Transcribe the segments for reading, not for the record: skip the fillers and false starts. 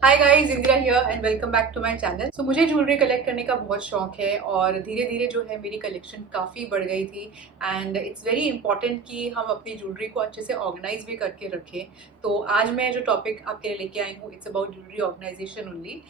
Hi guys, Indira here and welcome back to my channel. So मुझे jewellery collect करने का बहुत शौक है और धीरे धीरे जो है मेरी कलेक्शन काफ़ी बढ़ गई थी। एंड इट्स वेरी इंपॉर्टेंट कि हम अपनी ज्वेलरी को अच्छे से ऑर्गेनाइज भी करके रखें। तो आज मैं जो टॉपिक आपके लिए लेके आई हूँ, it's about jewellery organization only.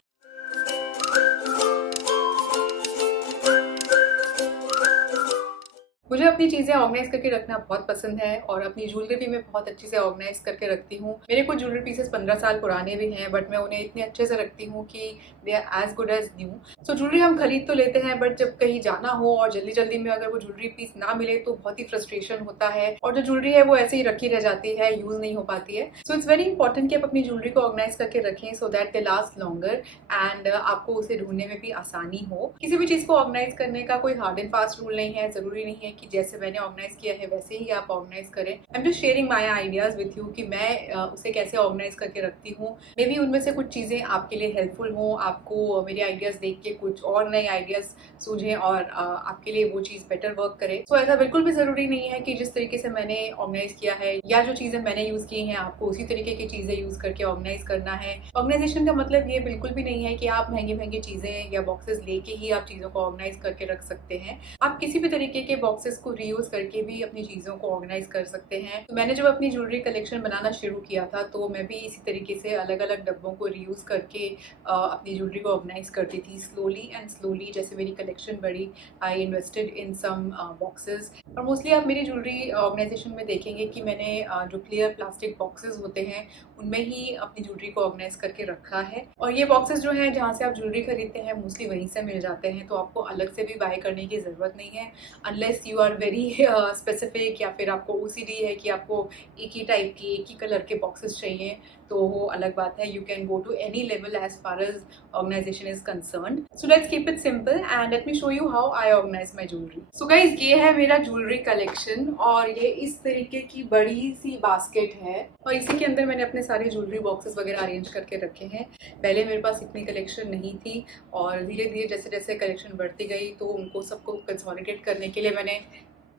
मुझे अपनी चीज़ें ऑर्गेनाइज करके रखना बहुत पसंद है और अपनी ज्वेलरी भी मैं बहुत अच्छे से ऑर्गेनाइज करके रखती हूँ। मेरे कुछ ज्वेलरी पीसेस 15 साल पुराने भी हैं, बट मैं उन्हें इतने अच्छे से रखती हूँ कि they are as good as new. So jewellery हम खरीद तो लेते हैं, बट जब कहीं जाना हो और जल्दी जल्दी में अगर वो ज्वेलरी पीस ना मिले तो बहुत ही फ्रस्ट्रेशन होता है और जो ज्वेलरी है वो ऐसे ही रखी रह जाती है, यूज नहीं हो पाती है। सो इट्स वेरी इंपॉर्टेंट कि आप अपनी ज्वेलरी को ऑर्गेनाइज करके रखें so that they last longer and आपको उसे ढूंढने में भी आसानी हो। किसी भी चीज़ को ऑर्गेनाइज करने का कोई हार्ड एंड फास्ट रूल नहीं है। जरूरी नहीं है कि जैसे मैंने ऑर्गेनाइज किया है वैसे ही आप ऑर्गेनाइज करें। I am just sharing my ideas with you कि मैं उसे कैसे ऑर्गेनाइज करके रखती हूँ। मे बी उनमें से कुछ चीज़ें आपके लिए हेल्पफुल हो, आपको मेरे आइडियाज देख के कुछ और नए आइडियाज सूझें और आपके लिए वो चीज़ बेटर वर्क करे। तो ऐसा बिल्कुल भी ज़रूरी नहीं है कि जिस तरीके से मैंने ऑर्गेनाइज किया है या जो चीज़ें मैंने यूज़ की हैं आपको उसी तरीके की चीज़ें यूज़ करके ऑर्गेनाइज करना है। ऑर्गेनाइजेशन का मतलब ये बिल्कुल भी नहीं है कि आप महंगी महंगी चीज़ें या बॉक्सेस लेके ही आप चीज़ों को ऑर्गेनाइज करके रख सकते हैं। आप किसी भी तरीके के बॉक्सेस को रीयूज करके भी अपनी चीज़ों को ऑर्गेनाइज कर सकते हैं। तो मैंने जब अपनी ज्वेलरी कलेक्शन बनाना शुरू किया था तो मैं भी इसी तरीके से अलग अलग डब्बों को रीयूज करके अपनी ज्वेलरी को ऑर्गेनाइज करती थी। स्लोली एंड स्लोली जैसे मेरी कलेक्शन बढ़ी, I invested in some boxes. और मोस्टली आप मेरी ज्वेलरी ऑर्गेनाइजेशन में देखेंगे कि मैंने जो क्लियर प्लास्टिक बॉक्सेस होते हैं उनमें ही अपनी ज्वेलरी को ऑर्गेनाइज करके रखा है। और ये बॉक्सेस जो हैं जहाँ से आप ज्वेलरी खरीदते हैं मोस्टली वहीं से मिल जाते हैं, तो आपको अलग से भी बाय करने की ज़रूरत नहीं है unless you are very specific या फिर आपको ओसीडी है कि आपको एक ही टाइप की एक ही कलर के बॉक्सेस चाहिए, तो वो अलग बात है। You can go to any level as far as organization is concerned. So let's keep it simple and let me show you how I organize my jewellery. So guys, ये है मेरा ज्वेलरी कलेक्शन और ये इस तरीके की बड़ी सी basket है और इसी के अंदर मैंने अपने सारे ज्वेलरी बॉक्सेस वगैरह अरेंज करके रखे हैं। पहले मेरे पास इतनी कलेक्शन नहीं थी और धीरे धीरे जैसे जैसे कलेक्शन बढ़ती गई तो उनको सबको कंसोलिडेट करने के लिए मैंने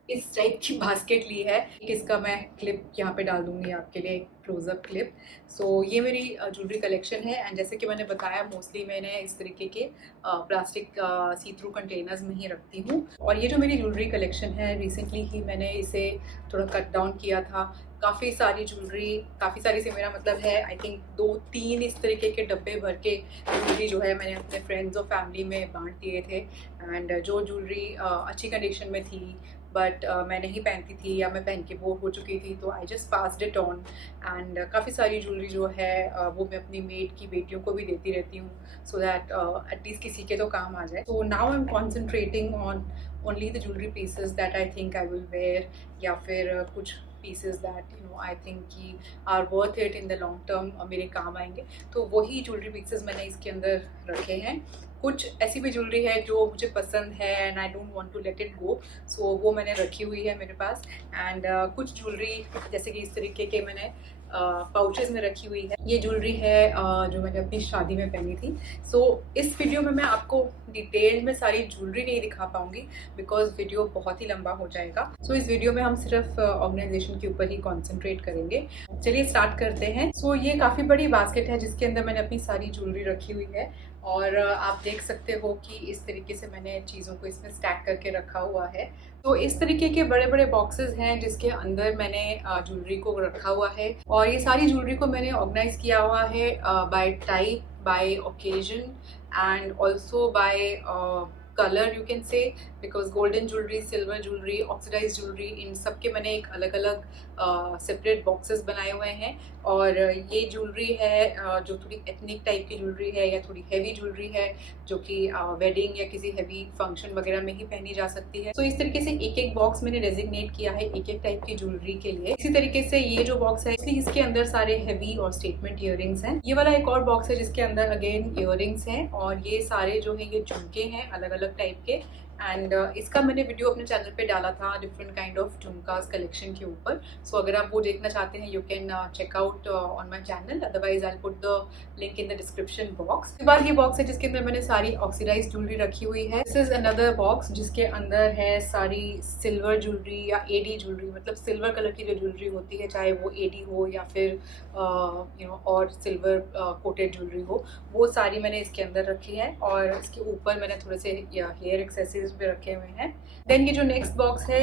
इस टाइप की बास्केट ली है। इसका मैं क्लिप यहाँ पे डाल दूंगी आपके लिए, क्लोजअप क्लिप। सो ये मेरी ज्वेलरी कलेक्शन है एंड जैसे कि मैंने बताया मोस्टली मैंने इस तरीके के प्लास्टिक सी थ्रू कंटेनर्स में ही रखती हूँ। और ये जो मेरी ज्वेलरी कलेक्शन है रिसेंटली ही मैंने इसे थोड़ा कट डाउन किया था। काफ़ी सारी ज्वेलरी, काफ़ी सारी से मेरा मतलब है आई थिंक 2-3 इस तरीके के डब्बे भर के ज्वेलरी जो है मैंने अपने फ्रेंड्स और फैमिली में बांट दिए थे। एंड जो ज्वेलरी अच्छी कंडीशन में थी बट मैं नहीं पहनती थी या मैं पहन के बोर हो चुकी थी तो I just passed it on. And काफ़ी सारी ज्वेलरी जो है वो मैं अपनी मेड की बेटियों को भी देती रहती हूँ सो दैट एटलीस्ट किसी के तो काम आ जाए। So now I am concentrating on only the jewellery pieces that I think I will wear या फिर कुछ पीसेस दैट आई थिंक कि are worth it in the long term और मेरे काम आएंगे, तो वही ज्वेलरी पीसेस मैंने इसके अंदर रखे हैं। कुछ ऐसी भी ज्वेलरी है जो मुझे पसंद है and I don't want to let it go, so वो मैंने रखी हुई है मेरे पास। एंड कुछ ज्वेलरी जैसे कि इस तरीके के मैंने पाउचेस में रखी हुई है। ये ज्वेलरी है जो मैंने अपनी शादी में पहनी थी। सो इस वीडियो में मैं आपको डिटेल में सारी ज्वेलरी नहीं दिखा पाऊंगी बिकॉज वीडियो बहुत ही लंबा हो जाएगा। सो इस वीडियो में हम सिर्फ ऑर्गेनाइजेशन के ऊपर ही कॉन्सेंट्रेट करेंगे। चलिए स्टार्ट करते हैं। सो ये काफ़ी बड़ी बास्केट है जिसके अंदर मैंने अपनी सारी ज्वेलरी रखी हुई है और आप देख सकते हो कि इस तरीके से मैंने चीज़ों को इसमें स्टैक करके रखा हुआ है। तो इस तरीके के बड़े बड़े बॉक्सेस हैं जिसके अंदर मैंने ज्वेलरी को रखा हुआ है और ये सारी ज्वेलरी को मैंने ऑर्गेनाइज किया हुआ है by type, by occasion and also by colour you can say, because golden jewellery, silver jewellery, oxidize jewellery, इन सब के मैंने एक अलग अलग सेपरेट बॉक्सेस बनाए हुए हैं। और ये ज्वेलरी है जो थोड़ी एथनिक टाइप की ज्वेलरी है या थोड़ी हैवी ज्वेलरी है जो कि वेडिंग या किसी हैवी फंक्शन वगैरह में ही पहनी जा सकती है। तो इस तरीके से एक एक बॉक्स मैंने डेजिग्नेट किया है एक एक टाइप की ज्वेलरी के लिए। इसी तरीके से ये जो बॉक्स है इसके अंदर सारे हैवी और स्टेटमेंट इयररिंग्स हैं। ये वाला एक और बॉक्स है जिसके अंदर अगेन इयररिंग्स हैं और ये सारे जो है ये झुमके हैं अलग अलग टाइप के एंड इसका मैंने वीडियो अपने चैनल पे डाला था different kind of jhumkas collection के ऊपर. सो अगर आप वो देखना चाहते हैं you can check out on my channel, otherwise I put the link in the description box. इसके बाद ये बॉक्स है जिसके अंदर मैंने सारी ऑक्सीडाइज ज्वेलरी रखी हुई है. दिस इज अनदर बॉक्स जिसके अंदर है सारी सिल्वर ज्वेलरी या एडी ज्वेलरी, मतलब सिल्वर कलर की जो ज्वेलरी होती है, चाहे वो एडी हो या फिर और सिल्वर कोटेड ज्वेलरी हो, वो सारी मैंने इसके अंदर रखी है. और इसके ऊपर मैंने थोड़े से हेयर एक्सेसरीज भी रखे हुए हैं. देन ये जो नेक्स्ट बॉक्स है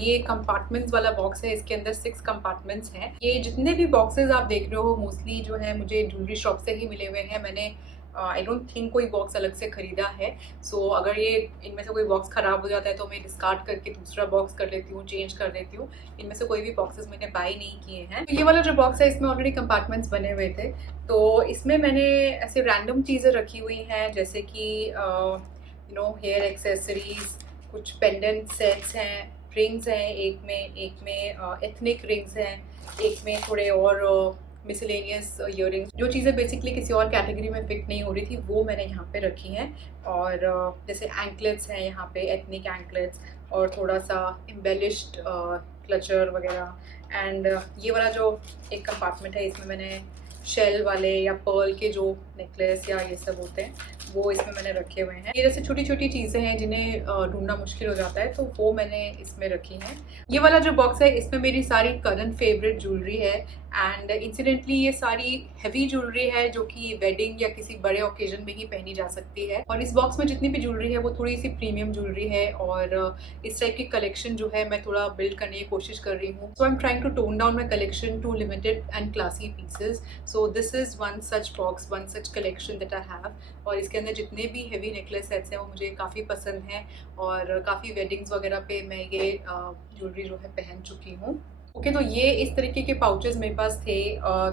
ये कंपार्टमेंट्स वाला बॉक्स है. इसके अंदर 6 कंपार्टमेंट्स हैं. ये जितने भी बॉक्सेस आप देख रहे हो मोस्टली जो है मुझे ज्वेलरी शॉप से ही मिले हुए हैं. मैंने आई डोंट थिंक कोई बॉक्स अलग से ख़रीदा है. सो अगर ये इनमें से कोई बॉक्स ख़राब हो जाता है तो मैं डिस्कार्ड करके दूसरा बॉक्स कर लेती हूँ, चेंज कर देती हूँ. इनमें से कोई भी बॉक्सेस मैंने बाई नहीं किए हैं. तो ये वाला जो बॉक्स है इसमें ऑलरेडी कंपार्टमेंट्स बने हुए थे. तो इसमें मैंने ऐसे रैंडम चीज़ें रखी हुई हैं जैसे कि हेयर एक्सेसरीज, कुछ पेंडेंट सेट्स हैं, रिंग्स हैं, एक में एथनिक रिंग्स हैं, एक में थोड़े और मिसलेनियस ईयरिंग्स. जो चीज़ें बेसिकली किसी और कैटेगरी में फिट नहीं हो रही थी वो मैंने यहाँ पे रखी हैं. और जैसे एंकलेट्स हैं यहाँ पे, एथनिक एंकलेट्स, और थोड़ा सा एम्बेलिश्ड क्लचर वगैरह. एंड ये वाला जो एक कंपार्टमेंट है इसमें मैंने शेल वाले या पर्ल के जो नेकलेस या ये सब होते हैं वो इसमें मैंने रखे हुए हैं. ये जैसे छोटी छोटी चीज़ें हैं जिन्हें ढूंढना मुश्किल हो जाता है तो वो मैंने इसमें रखी हैं. ये वाला जो बॉक्स है इसमें मेरी सारी करंट फेवरेट ज्वेलरी है. एंड इंसिडेंटली ये सारी हैवी ज्वेलरी है जो कि वेडिंग या किसी बड़े ओकेजन में ही पहनी जा सकती है. और इस बॉक्स में जितनी भी ज्वेलरी है वो थोड़ी सी प्रीमियम ज्वेलरी है. और इस टाइप की कलेक्शन जो है मैं थोड़ा बिल्ड करने की कोशिश कर रही हूँ. So I am trying to tone down my collection to limited and classy pieces. So this is one such box, one such collection that I have. और इसके अंदर जितने भी हेवी नेकलेस सेट्स हैं वो मुझे काफ़ी पसंद हैं. और काफ़ी वेडिंग्स वगैरह पे मैं ये ज्वेलरी जो है पहन चुकी हूँ. ओके, तो ये इस तरीके के पाउचेस मेरे पास थे.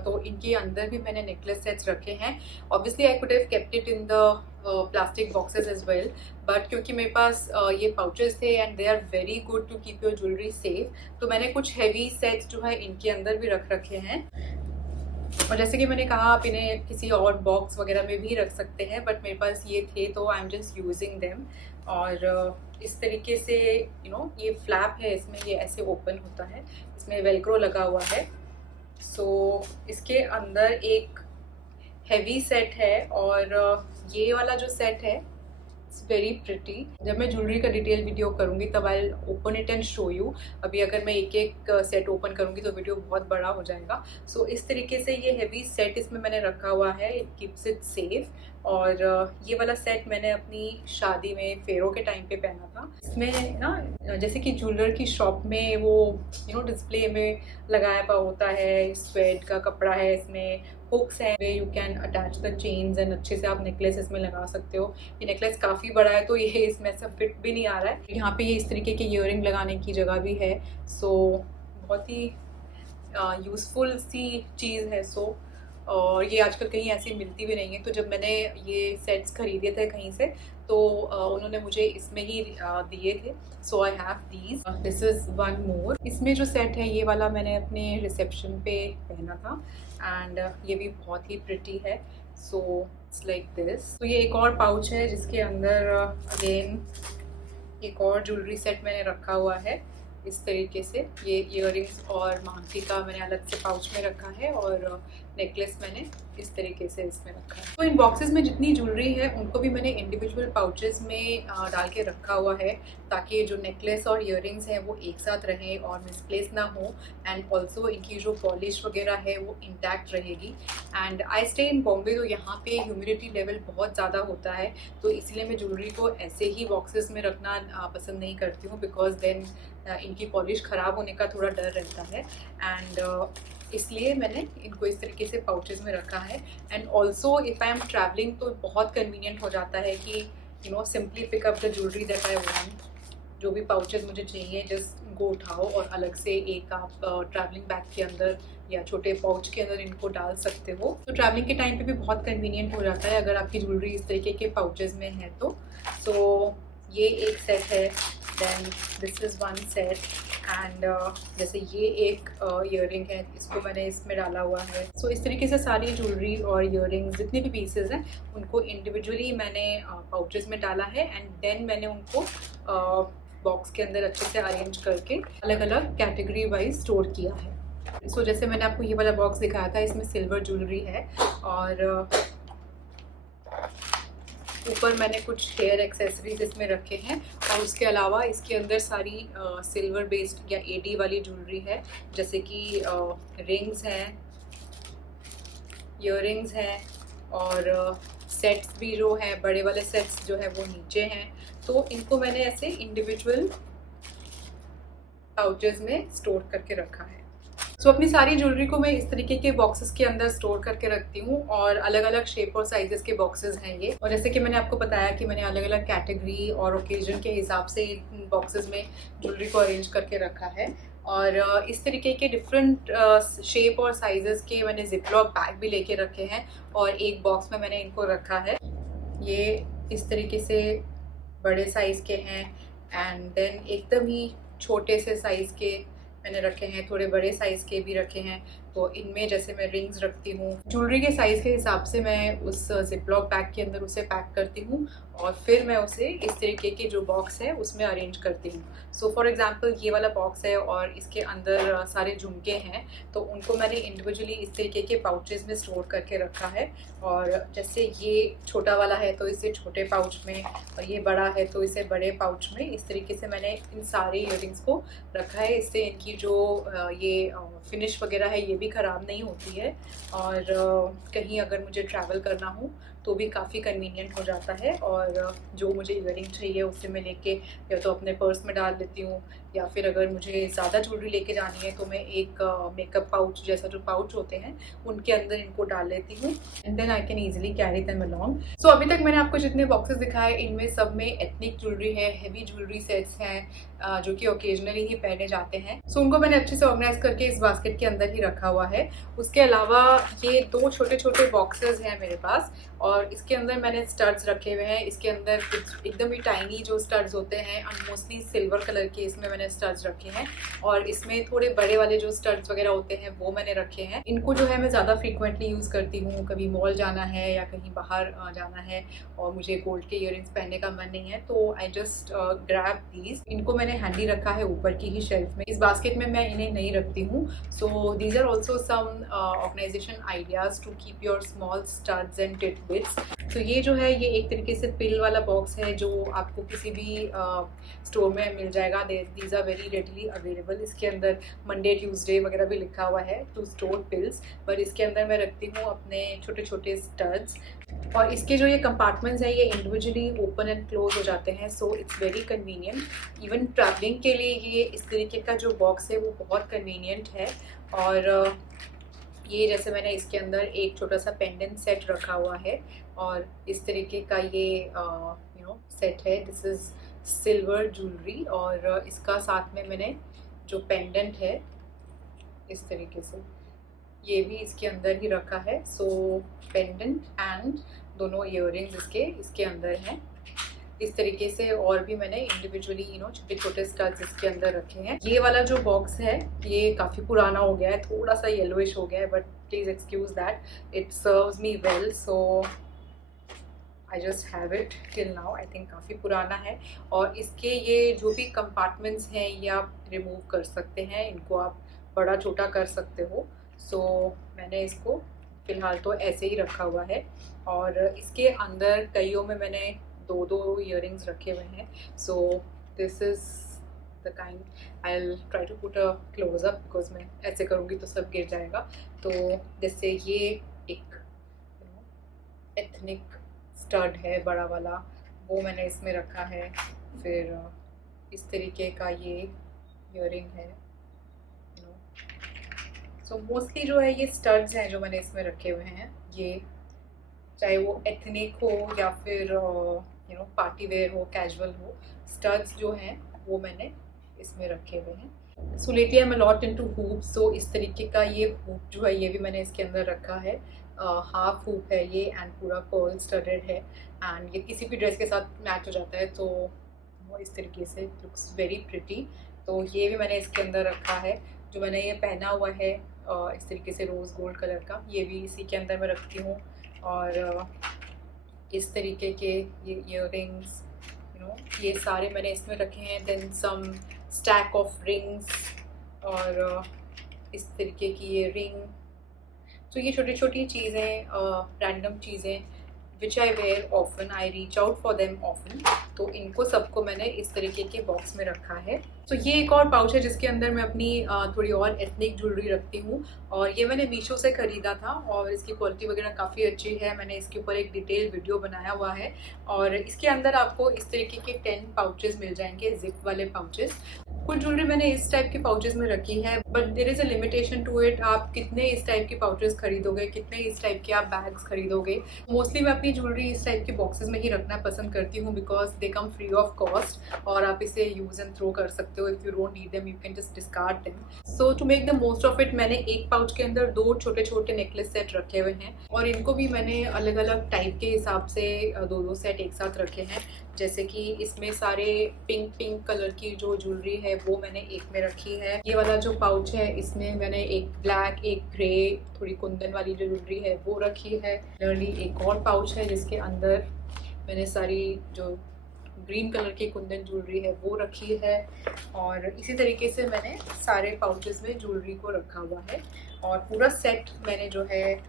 तो इनके अंदर भी मैंने नेकलेस सेट्स रखे हैं. Obviously I could have kept it in the plastic boxes as well, but क्योंकि मेरे पास ये पाउचेस थे and they are very good to keep your jewellery safe, तो मैंने कुछ हैवी सेट्स जो है इनके अंदर भी रख रखे हैं. और जैसे कि मैंने कहा आप इन्हें किसी और बॉक्स वगैरह में भी रख सकते हैं, बट मेरे पास ये थे तो I am just using them. और इस तरीके से ये फ्लैप है, इसमें ये ऐसे ओपन होता है, इसमें वेलक्रो लगा हुआ है. सो इसके अंदर एक हैवी सेट है. और ये वाला जो सेट है इट्स वेरी प्रिटी. जब मैं ज्वेलरी का डिटेल वीडियो करूँगी तब I open it and show you. अभी अगर मैं एक एक सेट ओपन करूँगी तो वीडियो बहुत बड़ा हो जाएगा. सो इस तरीके से ये हैवी सेट इसमें मैंने रखा हुआ है. It keeps it safe. और ये वाला सेट मैंने अपनी शादी में फेरों के टाइम पे पहना था. इसमें ना जैसे कि ज्वेलर की शॉप में वो डिस्प्ले में लगाया हुआ होता है, स्वेट का कपड़ा है, इसमें हुक्स हैं, you can attach the chains and अच्छे से आप नेकलेस इसमें लगा सकते हो. ये नेकलेस काफ़ी बड़ा है तो ये इसमें से फिट भी नहीं आ रहा है. यहाँ पे ये इस तरीके के ईयरिंग लगाने की जगह भी है. सो बहुत ही यूज़फुल सी चीज़ है. सो और ये आजकल कहीं ऐसी मिलती भी नहीं है. तो जब मैंने ये सेट्स खरीदे थे कहीं से तो उन्होंने मुझे इसमें ही दिए थे. So I have these. This is one more. इसमें जो सेट है ये वाला मैंने अपने रिसेप्शन पे पहना था एंड ये भी बहुत ही प्रिटी है. So it's like this. तो ये एक और पाउच है जिसके अंदर अगेन एक और ज्वेलरी सेट मैंने रखा हुआ है इस तरीके से. ये ईयरिंग्स और मांगटी का मैंने अलग से पाउच में रखा है और नेकलेस मैंने इस तरीके से इसमें रखा है. तो इन बॉक्सेस में जितनी ज्वेलरी है उनको भी मैंने इंडिविजुअल पाउचेस में डाल के रखा हुआ है ताकि जो नेकलेस और ईयरिंग्स हैं वो एक साथ रहें और मिसप्लेस ना हो. एंड ऑल्सो इनकी जो पॉलिश वगैरह है वो इंटैक्ट रहेगी. And I stay in Bombay तो यहाँ पे ह्यूमिडिटी लेवल बहुत ज़्यादा होता है तो इसलिए मैं ज्वेलरी को ऐसे ही बॉक्सेस में रखना पसंद नहीं करती हूँ, बिकॉज देन इनकी पॉलिश ख़राब होने का थोड़ा डर रहता है. एंड इसलिए मैंने इनको इस तरीके से पाउचेस में रखा है. And also if I am travelling तो बहुत कन्वीनियंट हो जाता है कि simply pick up the jewellery that I want. जो भी पाउचेस मुझे चाहिए जस्ट गो उठाओ और अलग से एक आप ट्रैवलिंग बैग के अंदर या छोटे पाउच के अंदर इनको डाल सकते हो. तो ट्रैवलिंग के टाइम पे भी बहुत कन्वीनियंट हो जाता है अगर आपकी ज्वेलरी इस तरीके के पाउचेस में है तो. सो ये एक सेट है then this is one set and जैसे ये एक ईयरिंग है, इसको मैंने इसमें डाला हुआ है। सो इस तरीके से सारी ज्वेलरी और ईयरिंग्स जितने भी पीसेज हैं उनको इंडिविजुअली मैंने पाउचेस में डाला है एंड देन मैंने उनको बॉक्स के अंदर अच्छे से अरेंज करके अलग अलग कैटेगरी वाइज स्टोर किया है। सो जैसे मैंने आपको ये वाला बॉक्स दिखाया था, इसमें सिल्वर ज्वेलरी है और ऊपर मैंने कुछ हेयर एक्सेसरीज इसमें रखे हैं और उसके अलावा इसके अंदर सारी सिल्वर बेस्ड या एडी वाली ज्वेलरी है, जैसे कि रिंग्स हैं, ईयरिंग्स हैं और सेट्स भी जो हैं, बड़े वाले सेट्स जो है वो नीचे हैं। तो इनको मैंने ऐसे इंडिविजुअल पाउचेस में स्टोर करके रखा है। सो अपनी सारी ज्वेलरी को मैं इस तरीके के बॉक्सेस के अंदर स्टोर करके रखती हूँ और अलग अलग शेप और साइजेस के बॉक्सेस हैं ये। और जैसे कि मैंने आपको बताया कि मैंने अलग अलग कैटेगरी और ओकेजन के हिसाब से इन बॉक्सेस में ज्वेलरी को अरेंज करके रखा है। और इस तरीके के डिफरेंट शेप और साइजेस के मैंने जिपलॉक बैग भी लेके रखे हैं और एक बॉक्स में मैंने इनको रखा है। ये इस तरीके से बड़े साइज़ के हैं एंड देन एकदम ही छोटे से साइज़ के मैंने रखे हैं, थोड़े बड़े साइज़ के भी रखे हैं। तो इनमें जैसे मैं रिंग्स रखती हूँ, ज्वेलरी के साइज़ के हिसाब से मैं उस जिपलॉक बैग के अंदर उसे पैक करती हूँ और फिर मैं उसे इस तरीके के जो बॉक्स है उसमें अरेंज करती हूँ। सो फॉर एग्जांपल ये वाला बॉक्स है और इसके अंदर सारे झुमके हैं, तो उनको मैंने इंडिविजुअली इस तरीके के पाउचेस में स्टोर करके रखा है। और जैसे ये छोटा वाला है तो इसे छोटे पाउच में और ये बड़ा है तो इसे बड़े पाउच में, इस तरीके से मैंने इन सारे ईयरिंग्स को रखा है। इससे इनकी जो ये फिनिश वगैरह है ये भी ख़राब नहीं होती है और कहीं अगर मुझे ट्रैवल करना हो तो भी काफ़ी कन्वीनियंट हो जाता है। और जो मुझे ईयरिंग चाहिए उसे मैं लेके या तो अपने पर्स में डाल देती हूँ या फिर अगर मुझे ज़्यादा ज्वेलरी लेके जानी है तो मैं एक मेकअप पाउच जैसा जो पाउच होते हैं उनके अंदर इनको डाल लेती हूँ and then I can easily carry them along. So अभी तक मैंने आपको जितने बॉक्सेस दिखाए इनमें सब में एथनिक ज्वेलरी है, हेवी ज्वेलरी सेट्स हैं जो कि ओकेजनली ही पहने जाते हैं। सो उनको मैंने अच्छे से ऑर्गेनाइज करके इस बास्केट के अंदर ही रखा हुआ है। उसके अलावा ये दो छोटे छोटे बॉक्सेस हैं मेरे पास और इसके अंदर मैंने स्टड्स रखे हुए हैं। इसके अंदर कुछ एकदम ही टाइनी जो स्टड्स होते हैं मोस्टली सिल्वर कलर के इसमें मैंने स्टड्स रखे हैं और इसमें थोड़े बड़े वाले जो स्टड्स वगैरह होते हैं वो मैंने रखे हैं। इनको जो है मैं ज़्यादा फ्रीक्वेंटली यूज़ करती हूँ, कभी मॉल जाना है या कहीं बाहर जाना है और मुझे गोल्ड के ईयरिंग्स पहनने का मन नहीं है तो आई जस्ट ग्रैब दीज। इनको मैंने हैंडी रखा है ऊपर की ही शेल्फ में, इस बास्केट में मैं इन्हें नहीं रखती हूँ। So these are also some organization ideas to keep your small studs and tidbits. तो ये जो है ये एक तरीके से पिल वाला बॉक्स है जो आपको किसी भी स्टोर में मिल जाएगा। These are very readily available. इसके अंदर मंडे ट्यूसडे वगैरह भी लिखा हुआ है टू स्टोर पिल्स, पर इसके अंदर मैं रखती हूँ अपने छोटे छोटे स्टड्स और इसके जो ये कंपार्टमेंट्स हैं ये इंडिविजुअली ओपन एंड क्लोज हो जाते हैं। So it's very convenient. Even travelling के लिए ये इस तरीके का जो बॉक्स है वो बहुत कन्वीनियंट है। और ये जैसे मैंने इसके अंदर एक छोटा सा पेंडेंट सेट रखा हुआ है और इस तरीके का ये सेट है। दिस इज़ सिल्वर ज्वेलरी और इसका साथ में मैंने जो पेंडेंट है इस तरीके से ये भी इसके अंदर ही रखा है। सो पेंडेंट एंड दोनों ईयरिंग्स इसके अंदर हैं। इस तरीके से और भी मैंने इंडिविजुअली छोटे छोटे स्टड्स इसके अंदर रखे हैं। ये वाला जो बॉक्स है ये काफ़ी पुराना हो गया है, थोड़ा सा येलोइश हो गया है, but please excuse that, it serves me well so I just have it till now. I think काफ़ी पुराना है और इसके ये जो भी कंपार्टमेंट्स हैं ये आप रिमूव कर सकते हैं, इनको आप बड़ा छोटा कर सकते हो। सो मैंने इसको फ़िलहाल तो ऐसे ही रखा हुआ है और इसके अंदर कईयों में मैंने दो दो ईयरिंग्स रखे हुए हैं। So this is the kind, I will try to put a close up because मैं ऐसे करूँगी तो सब गिर जाएगा। तो जैसे ये एक एथनिक स्टड है बड़ा वाला, वो मैंने इसमें रखा है। फिर इस तरीके का ये ईयरिंग है। सो मोस्टली जो है ये स्टड्स हैं जो मैंने इसमें रखे हुए हैं, ये चाहे वो एथनिक हो या फिर पार्टी वेयर हो, कैजुअल हो, स्टड्स जो हैं वो मैंने इसमें रखे हुए हैं। So lately I am a lot into hoop. So इस तरीके का ये हूप जो है ये भी मैंने इसके अंदर रखा है। हाफ हूप है ये एंड पूरा पर्ल स्टडेड है एंड ये किसी भी ड्रेस के साथ मैच हो जाता है तो नो इस तरीके से, लुक्स वेरी प्रिटी। तो ये भी मैंने इसके अंदर रखा है। जो मैंने ये पहना हुआ है इस तरीके से रोज़ गोल्ड कलर का, ये भी इसी के अंदर मैं रखती हूँ। और इस तरीके के ये ईयररिंग्स, ये सारे मैंने इसमें रखे हैं। Then some stack of rings और इस तरीके की ये रिंग। तो ये छोटी छोटी चीज़ें, रैंडम चीज़ें which I wear often, I reach out for them often. तो इनको सबको मैंने इस तरीके के बॉक्स में रखा है। तो ये एक और पाउच है जिसके अंदर मैं अपनी थोड़ी और एथनिक ज्वेलरी रखती हूँ। और ये मैंने मीशो से ख़रीदा था और इसकी क्वालिटी वगैरह काफ़ी अच्छी है। मैंने इसके ऊपर एक डिटेल वीडियो बनाया हुआ है। और इसके अंदर आपको इस तरीके के 10 पाउचेस मिल जाएंगे, जिप वाले पाउचेस। कुछ ज्वेलरी मैंने इस टाइप के पाउचेस में रखी है, but there is a limitation to it. आप कितने इस टाइप के पाउचेस खरीदोगे, कितने इस टाइप के आप बैग्स खरीदोगे। मोस्टली मैं अपनी ज्वेलरी इस टाइप के बॉक्सेस में ही रखना पसंद करती हूँ, because they come free of cost और आप इसे यूज़ एंड थ्रो कर सकते हो। If you don't need them you can just discard them. So to make the most of it, मैंने एक पाउच के अंदर 2 छोटे छोटे नेकलेस सेट रखे हुए हैं और इनको भी मैंने अलग अलग टाइप के हिसाब से 2-2 सेट एक साथ रखे हैं। जैसे कि इसमें सारे पिंक कलर की जो ज्वेलरी है वो मैंने एक में रखी है। ये वाला जो पाउच है इसमें मैंने एक ब्लैक, एक ग्रे, थोड़ी कुंदन वाली जो ज्वेलरी है वो रखी है। एक और पाउच है जिसके अंदर मैंने सारी जो ग्रीन कलर की कुंदन ज्वेलरी है वो रखी है। और इसी तरीके से मैंने सारे पाउचेस में ज्वेलरी को रखा हुआ है। और पूरा सेट मैंने जो है,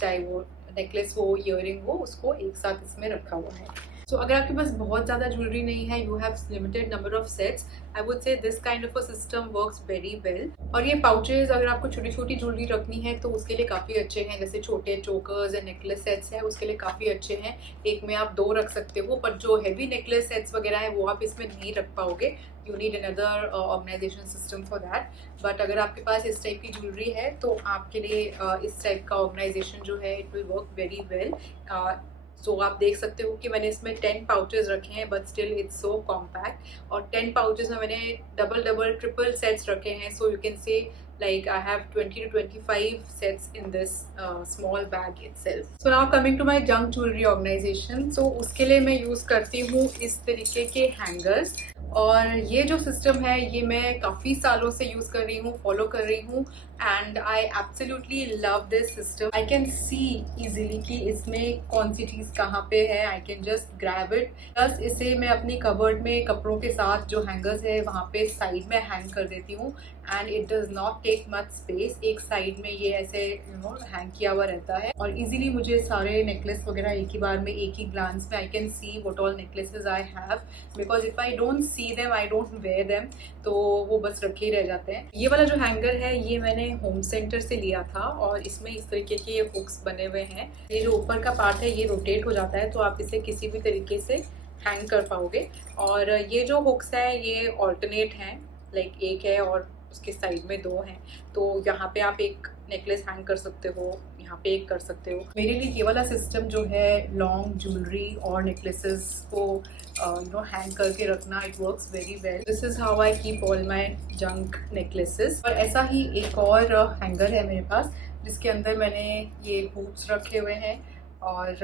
चाहे वो नेकलेस हो, ईयरिंग हो, उसको एक साथ इसमें रखा हुआ है। सो अगर आपके पास बहुत ज़्यादा ज्वेलरी नहीं है, you have limited number of sets, I would say this kind of a system works very well. और ये पाउचेज अगर आपको छोटी छोटी ज्वेलरी रखनी है तो उसके लिए काफ़ी अच्छे हैं। जैसे छोटे चोकर्स एंड नेकलेस सेट्स हैं, उसके लिए काफ़ी अच्छे हैं। एक में आप 2 रख सकते हो, पर जो हैवी नेकलेस सेट्स वगैरह है वो आप इसमें नहीं रख पाओगे। You need another organization system for that. But अगर आपके पास इस टाइप की ज्वेलरी है तो आपके लिए इस टाइप का ऑर्गेनाइजेशन जो है it will work very well. So आप देख सकते हो कि मैंने इसमें 10 पाउचेस रखे हैं, but still it's so compact. और 10 पाउचेस में मैंने डबल ट्रिपल सेट्स रखे हैं। सो यू कैन से like I have 20 to 25 sets in this small bag itself. So now coming to my junk jewelry organization. So उसके लिए मैं use करती हूँ इस तरीके के हैंगर्स। और ये जो सिस्टम है ये मैं काफ़ी सालों से यूज़ कर रही हूँ, फॉलो कर रही हूँ, and I absolutely love this system. I can see easily कि इसमें कौन सी चीज़ कहाँ पे है। I can just grab it. Plus इसे मैं अपनी कबर्ड में कपड़ों के साथ जो हैंगर्स है वहाँ पे साइड में हैंग कर देती हूँ, and it does not take much space. एक साइड में ये ऐसे हैंग किया हुआ रहता है और इजीली मुझे सारे नेकलेस वगैरह एक ही बार में, एक ही ग्लांस में I can see what all necklaces I have, because if I don't see them I don't wear them, तो वो बस रखे ही रह जाते हैं। ये वाला जो हैंगर है ये मैंने होम सेंटर से लिया था और इसमें इस तरीके के ये हुक्स बने हुए हैं। ये जो ऊपर का पार्ट है ये रोटेट हो जाता है, तो आप इसे किसी भी तरीके से हैंग कर पाओगे। और ये जो हुक्स है ये ऑल्टरनेट हैं, लाइक एक है और उसके साइड में 2 हैं, तो यहाँ पे आप एक नेकलेस हैंग कर सकते हो, यहाँ पे एक कर सकते हो। मेरे लिए ये वाला सिस्टम जो है लॉन्ग ज्वेलरी और नेकलेसेस को हैंग करके रखना, it works very well. This is how I keep all my junk necklaces. और ऐसा ही एक और हैंगर है मेरे पास जिसके अंदर मैंने ये हुप्स रखे हुए हैं और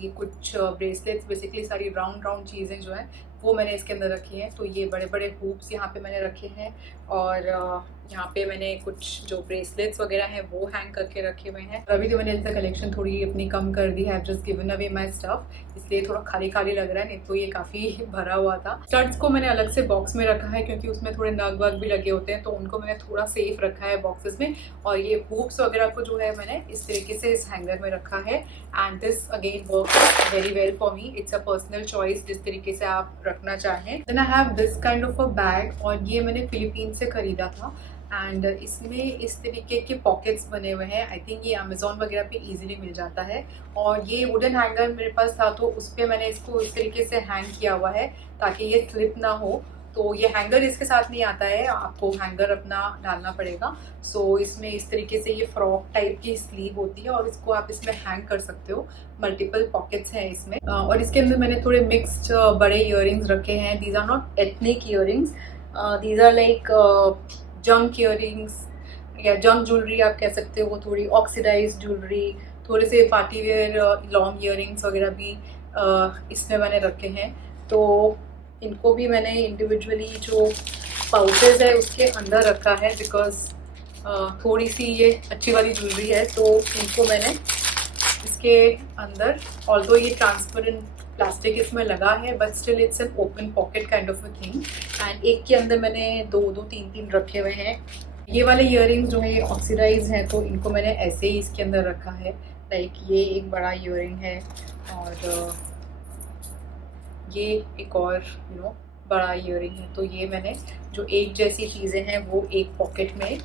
ये कुछ ब्रेसलेट्स, बेसिकली सारी राउंड चीज़ें जो हैं वो मैंने इसके अंदर रखी हैं। तो ये बड़े बड़े हुप्स यहाँ पे मैंने रखे हैं और यहाँ पे मैंने कुछ जो ब्रेसलेट्स वगैरह हैं वो हैंग करके रखे हुए हैं। अभी तो मैंने इसका कलेक्शन थोड़ी अपनी कम कर दी है, just given away my stuff, इसलिए थोड़ा खाली खाली लग रहा है, नहीं तो ये काफ़ी भरा हुआ था। स्टड्स को मैंने अलग से बॉक्स में रखा है क्योंकि उसमें थोड़े नग वग भी लगे होते हैं, तो उनको मैंने थोड़ा सेफ रखा है बॉक्सेस में। और ये हुप्स वगैरह को जो है मैंने इस तरीके से इस हैंगर में रखा है, and this again work very well for me. It's a personal choice जिस तरीके से आप रखना चाहें। Then I have this kind of a bag, और ये मैंने फिलीपीन से खरीदा था, एंड इसमें इस तरीके के पॉकेट्स बने हुए हैं। आई थिंक ये अमेजोन वगैरह पे इजीली मिल जाता है। और ये वुडन हैंगर मेरे पास था तो उस पर मैंने इसको इस तरीके से हैंग किया हुआ है ताकि ये स्लिप ना हो। तो ये हैंगर इसके साथ नहीं आता है, आपको हैंगर अपना डालना पड़ेगा। सो इसमें इस तरीके से ये फ्रॉक टाइप की स्लीव होती है और इसको आप इसमें हैंग कर सकते हो। मल्टीपल पॉकेट्स हैं इसमें। और इसके अंदर मैंने थोड़े मिक्स्ड बड़े ईयरिंग्स रखे हैं। These are not ethnic earrings, these are like junk earrings या जंक ज्वेलरी आप कह सकते हो। वो थोड़ी ऑक्सीडाइज ज्वेलरी, थोड़े से पार्टी वेयर लॉन्ग ईयरिंग्स वगैरह भी इसमें मैंने रखे हैं। तो इनको भी मैंने इंडिविजुअली जो पाउचेज है उसके अंदर रखा है, बिकॉज थोड़ी सी ये अच्छी वाली ज्वेलरी है, तो इनको मैंने इसके अंदर, ऑल्दो ये ट्रांसपेरेंट प्लास्टिक इसमें लगा है, but still it's an open pocket kind of a thing. And एक के अंदर मैंने दो तीन तीन रखे हुए हैं। ये वाले इयररिंग्स जो है ये ऑक्सीडाइज हैं, तो इनको मैंने ऐसे ही इसके अंदर रखा है। लाइक ये एक बड़ा इयररिंग है और ये एक और बड़ा इयररिंग है, तो ये मैंने जो एक जैसी चीज़ें हैं वो एक पॉकेट में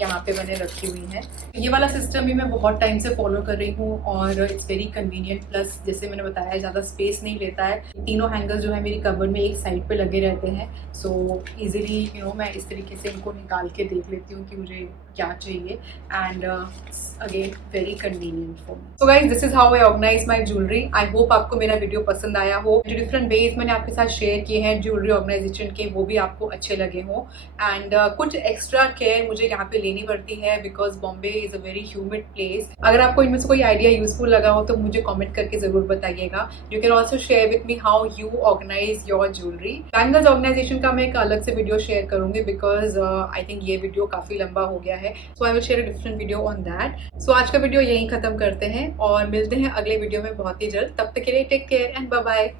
यहाँ पे मैंने रखी हुई हैं। ये वाला सिस्टम भी मैं बहुत टाइम से फॉलो कर रही हूँ और इट्स वेरी कन्वीनियंट, प्लस जैसे मैंने बताया ज़्यादा स्पेस नहीं लेता है। तीनों हैंगर्स जो है मेरी कबर्ड में एक साइड पे लगे रहते हैं, सो इजीली मैं इस तरीके से इनको निकाल के देख लेती हूँ कि मुझे क्या चाहिए, and again very convenient for me. So guys, this is how I organize my jewellery. I hope आपको मेरा वीडियो पसंद आया हो। जो डिफरेंट वेज मैंने आपके साथ शेयर किए हैं ज्वेलरी ऑर्गेनाइजेशन के, वो भी आपको अच्छे लगे हों। एंड कुछ एक्स्ट्रा केयर मुझे यहाँ पे लेनी पड़ती है, because Bombay is a very humid place. अगर आपको इनमें से कोई आइडिया यूजफुल लगा हो तो मुझे कमेंट करके जरूर बताइएगा। You can also share with me how you organise your jewellery. Bangles organisation का मैं एक अलग से वीडियो शेयर करूंगी, बिकॉज आई थिंक ये वीडियो काफी लंबा हो गया है, so I will share a different video on that. So आज का वीडियो यहीं खत्म करते हैं और मिलते हैं अगले वीडियो में बहुत ही जल्द। तब तक के लिए take care and bye bye.